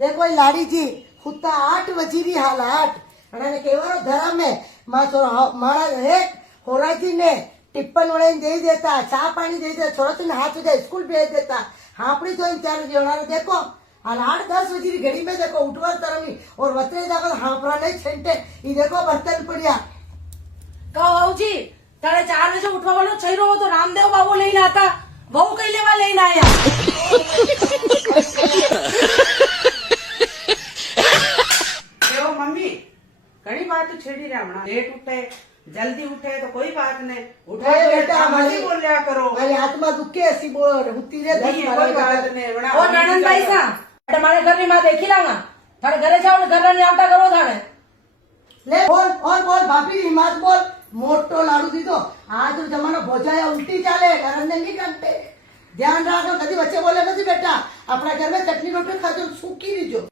देखो ये लाड़ी जी खुदा 8 वजीरी हाल 8 અને કેવાનો ધરામે માં છોરા મારા એક હોરાજી ને ટિપ્પણ વળાઈને દઈ દેતા ચા પાણી દઈ દેતા છોરાને હાથ ઉધે સ્કૂલ ભેજ દેता હાપડી તો इन चार जोड़ा देखो और 8-10 बजे की घड़ी में देखो उठवा तरमी और वतरे जाकर हापरा नहीं छेंटे ये देखो बर्तन पड़िया કહો વહુજી તારે 4 વાગે ઉઠવાનો છૈરો હતો રામદેવ બાબુ લઈને આતા બહુ કઈ લેવા લઈને આયા કેવો મમ્મી ઘણી વાત છેડી રહ્યા હમણાં લેટ ઉઠે जल्दी उठे तो कोई बात नहीं उठा अरे तो बेटा हमारी बोल लिया करो મારી આત્મા દુખે ऐसी बोल हुती रे नहीं है, कोई बात नहीं बड़ा ઓ નણંદભાઈ સા તમારે ઘરની માં દેખી લાંગા તારે ઘરે જાવ ને ઘરની આવતા કરો થાણે ले बोल और बोल भाभी हिम्मत बोल मोटो लाडू दीदो आज तो जमाना भोजाया उल्टी चाले करने नहीं करते ध्यान रखो कभी बच्चे बोले कभी बेटा अपना घर में चटनी रोटी खाते सूखी रही जो